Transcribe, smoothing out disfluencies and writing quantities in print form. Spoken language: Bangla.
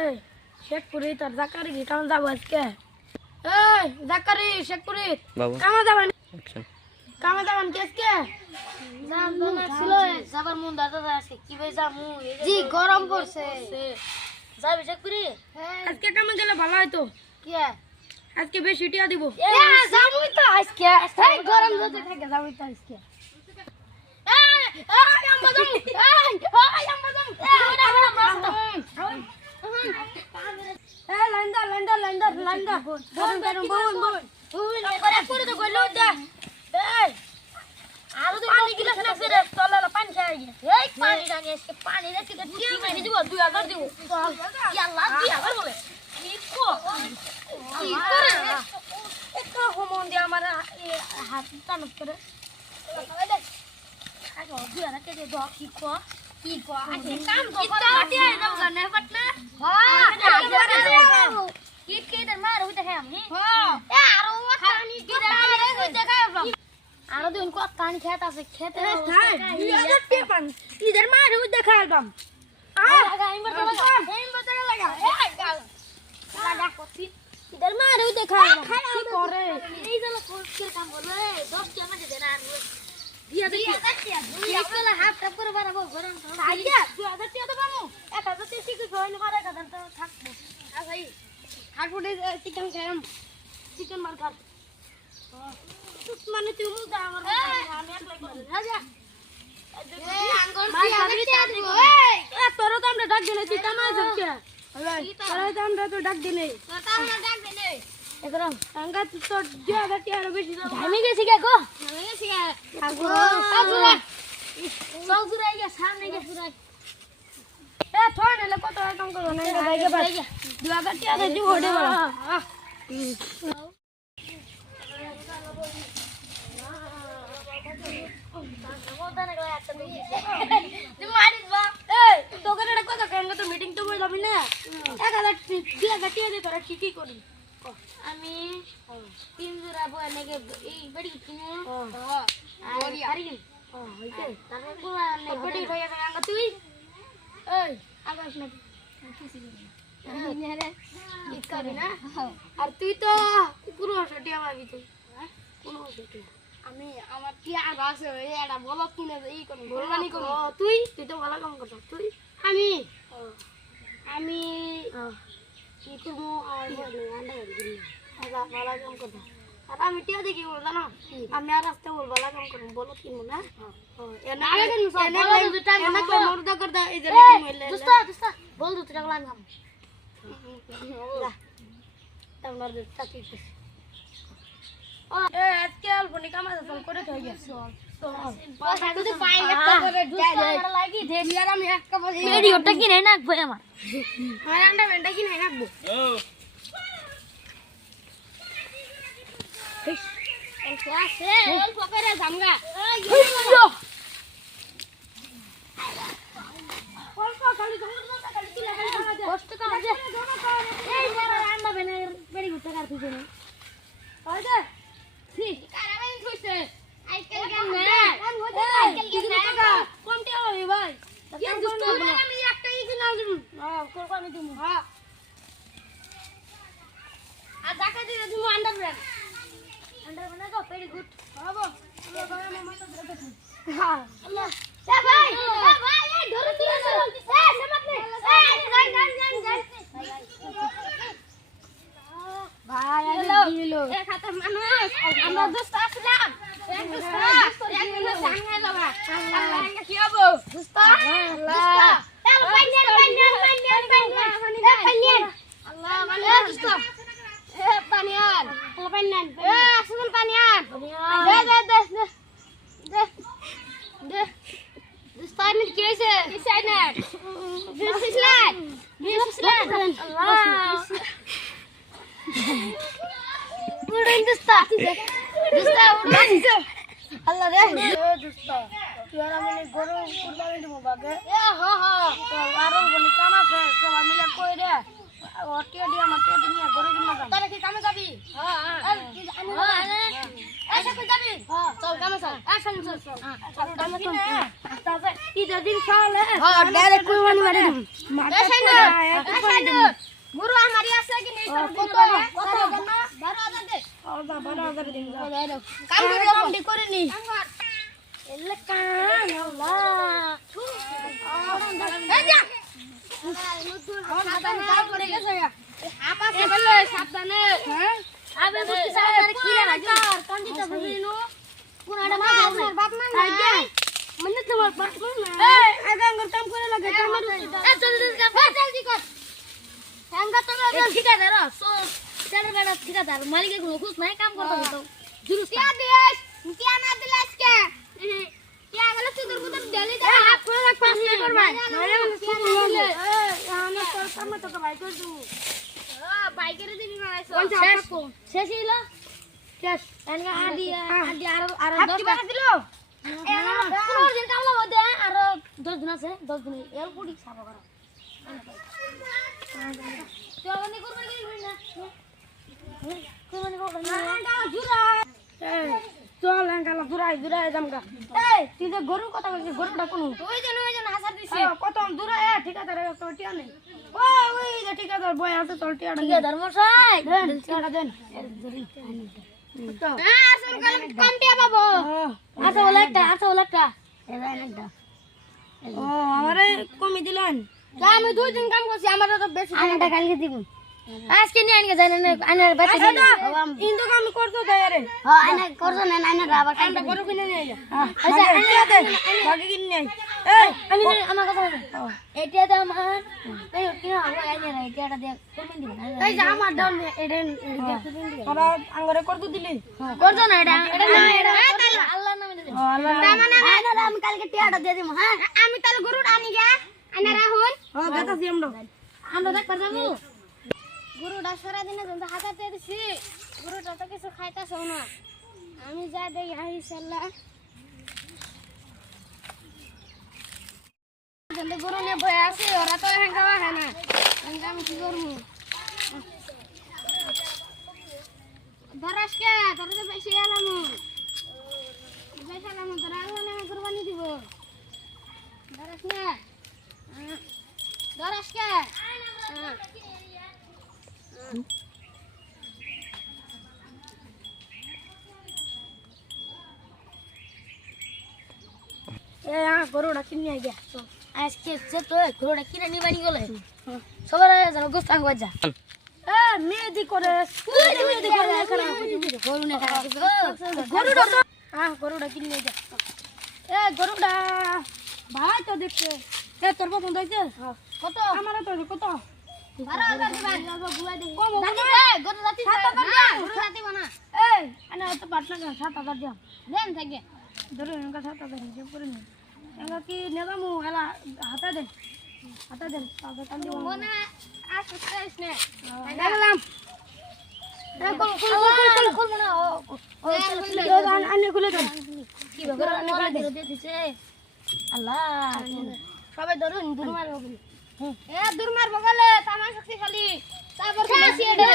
এই শেখপুরি তোর জাকারি কি কামে যাবো আজকে? এই জাকারি শেখপুরি বাবু কামে যাবেন? অ্যাকশন। কামে যাবেন কি আজকে? যাবার মন দাদা আছে কি ভাই যামু জি গরম পড়ছে। যাবি শেখপুরি আজকে কামে গেলে ভালো হয়তো। কি আজকে বেশি টিয়া দিব। যামুই তো আজকে এই গরম যদি থাকে যাবি তো আজকে। এই লাইন দা গরম বল করে তো গইলো দে এই আরো তো পানি গিলাস লাগছে রে তলালা পানি খাই এই পানি জানি আজকে পানি রাখি তো কি মারি দিব 2000 দিব ইয়াল্লাহ 2000 বলে কি করে একটু হোমন দিয়ে আমার হাত টান করে আগে 2000 কে দে দাও কি কো আগে কাম তো করে আটি আই দাও গানে পাটনা হ্যাঁ কি দের মার হইতে খাই আমি হ্যাঁ এ আরো পানি কি দের মার হইতে খাই আরো দিন কত পানি খেত আছে খেতে থাই 2000 টাকা পান ইদের মারে উদ দেখা একদম লাগা ইমর তো লাগা এই গাল লাগা কতি ইদের মারে উদ দেখা কি করে এই জল কোস্কের কাম বলে 10 টাকা দে না দিয়া দিয়া হাত টাপ করে বাড়াবো গরম আইয়া 2000 টাকা তো পামু 1000 টাকা কি জয়েন করে কাদান তো থাকবো আচ্ছা এই হাটুডে চিকেন খাইম চিকেন মার্কার মানে তুই মুদা আমার আমি একলাই করে রাজা এই আঙ্গুর মার দিয়া খাবি দিয়া দিব দিব এই তোর তো আমরা ডাক দিনে তুই কামা যাচ্ছে তোর তো আমরা তো ডাক দিনে তো আমরা ডাক দে নে একদম টাঙ্গা তো 2000 টাকা বেশি দাও আমি গেছি কে গো আমি গেছি কে আগো সাজুরা সাজুরা ইয়া সামনে গে সুরা এ থোড় নেলে কত কাম করব না বাইকে বাই 2000 টাকা দে দিব ওডে বড় এই তোকে এটা কথা কেন তো মিটিং তো বই যাবি না 1000 টাকা দে তোরা কি করি আমি তিন জোড়া বই নাকি এই বড়ি কিনু আর আরি হইছে তারপর কোলা তোর বডি ভাইয়া আঙ্গা তুই এই আগাস না কি করবি না আর তুই তো পুরো ছটিয়া পাবি তুই কোন ছটিয়া আমি আমার কি আর আছে এটা বলো কিনে এই করব বলবানি কোন তুই তো ভালো কাম করছ তুই আমি আমি কি তুমি আর বলি আন্ডা দিই ভালো কাম করছ আর আমি টিয়া দেখি বললা না আমি আর রাস্তা বল ভালো কাম করব বলো কি না এনা মুর্দা করদা ইধর কি মিলে দোস্ত বল দু টাকা লাগাম তোমার চাকরি আজকে অল্প নি কামাই চল করে থই গেছে তুই পাই একটা করে দুস্তা লাগি ধেলি আর আমি এক কাপ ভিডিওটা কিনে রাখবো আমার আর আন্ডা ভেন্ডা কি নাই রাখবো অল্প আছে অল্প করে জামগা অল্প খালি ধরনা খালি কিলা খালি খাওয়া দে কষ্ট কাম যে এই বড় আন্ডা বেনে বেরি গুটা কার তুই না হয় দে ঠিক কারাবাইন কইছে আইকাল গান না গান হই দে আইকাল গান না কম টিয়া হবে ভাই কি দুষ্ট আমি একটা ই কিনা দিম কোরবানি দিমু হ্যাঁ আর টাকা দিলে তুমি আন্ডারব্রেন গো ভেরি গুড বাবা আল্লাহ ভাই আমার মাথা ধরে দে হ্যাঁ আল্লাহ এ ভাই এই ধরে তুই এ সমাত নে এই গান ভাই হ্যালো আমি দিলো এ খাতা মানুষ আমরা দোস্ত আসলাম এক দোস্ত এক দোস্ত সামনে যাবা আল্লাহ কি হবো দোস্ত দোস্ত এ পাইনিয়ান আল্লাহ মানে দোস্ত এ পানিয়ান এ আসুন পানিয়ান দে দোস্ত আমি কি হইছে কি চাই না বিসলান আল্লাহ উড়ন দোস্তা উড়ন আল্লাহ রে দোস্ত তুই আর আমি গরু কুরবানি দিব বাগে এ হ হ তো আরো বনি কাম আছে সবাই মিলে কই রে ওটিয়া দিয়া মাটিয়া দিয়া গরু কিনা যাম তাহলে কি কামে যাবি হ্যাঁ আচ্ছা কই যাবি চল কামে চল চল কামে চল তাতে ঈদের দিন চলে হ্যাঁ ডাইরেক্ট কুরবানি মারি দিম মাঠে এ সাইনা কুরবানি দিম দিন কাম করে কাম করে নি এলে কাম আল্লাহ এই যা আমার কাম করে গেছে আপা কে বলে সাবধানে হ্যাঁ আবে বুঝি সাবধানে খিরা না কান্দিটা বুঝিনো পুরাটা মা আমার বাপ মা না মানে তোমার বাপ মা না এই আগাঙ্গর কাম করে লাগে কামের এ চল কাম জলদি কর কাম করতে হবে ঠিকাদার সো চার বেলা ঠিকাদার মালিকের কোনো খুশ নাই কাম করতে হবে তো জুলুস কে দিস কে না দিল আজকে কে আগলে তুই তোর দেলি দে হাত করে রাখ পাঁচ মিনিট করবা আরে এই আমি তোর কাম তো ভাই করে দেবো বাইকের দিবি না শেষ হইলো শেষ এনগা আদি আর হাত 10 কি টাকা বাড়া দিল পুরো দিন কাম লাগবে দে আর 10 দিন আছে 10 দিন এর পুরি সাফ করা তুই অবনি করবি কি না কুরবানি না জুরা চল আঙ্কালা দূরাই জামগা এই তুই যে গরুর কথা কইছিস গরুটা কোন ওই জন হাসার দিছে কত দূরাই ঠিকাদার তো টিয়া নেই ওই যে ঠিকাদার বই আছে চল টিয়াটা ঠিক আছে ধর্মশাই দেন টিয়াটা দেন আসল কাম টিয়া পাবো আচ্ছা বলে একটা ও আমারে কমি দিলেন আমি 2 দিন কাম করছি আমার তো বেশি আনাটা কালকে দিব আজকে নিয়ে আনকে জানেন আনার বাচ্চা ইন্দু কাম করতো দয়ারে হ্যাঁ আনা করছো না আনার আবার কামটা করো কিনে নিয়ে যা আচ্ছা টিয়া দে বাকি কিনে নেই এই আমি আমার কথা বল এটা দাম আমার এই কি হবে আইনে এটা দে করবেন দিবেন এই যে আমার দাম এটা তোরা আঙ্গরে করতো দিলি করছো না এটা না আল্লাহর নামে দে আল্লাহ মানে আইনা আমি কালকে টিয়াটা দিয়ে দিব হ্যাঁ আমি তাহলে গরুটা আনি গে আনা রাহুল দেখাছি আমরা দেখবার যাবো গরুটা সারা দিনে যখন হাতাতে দিছি গরুটা তো কিছু খাইতেছ না আমি যা দেখি হাই সাল্লাহ গরু নিয়ে বয়ে আছে ওরা তো হ্যাঁ খাওয়া হয় না আমি কি করবো ধরাস কে ধরে তো বেশি এলাম বেশি এলাম ধরা আল্লাহ নামে কুরবানি দিব ধরাস না ধরাস কে গরুটা কিনে গিয়া আজকে সে তো গরুটা কিনে নিয়ে বাড়ি গেলে সবার যেন গোস্ত আঙ্গ যা মেহেদি করে গরু না খারাপ গরুটা তো গরুটা কিনে গিয়া গরুটা ভাই তো দেখছে তোর পছন্দ হয়েছে কত আমার তো কত 12,000 দিবা বুয়া দে কম গরু রাতি 7,000 না গরু রাতি বানা এই আনা তো পাটনা 7,000 দিও দেন থাকে ধরো এনকা 7,000 হিসাব করে নি এনকা কি নেগামু হেলা হাতা দেন তাকে কান দিব মনে আসছিস না গেলাম খুল মনে আনে খুলে দেন কি গরু আনে করে দিতেছে আল্লাহ সবাই ধরুন দূর মারবো এ দূর মারবো গেলে তামাশা খালি তারপর খাসি এটা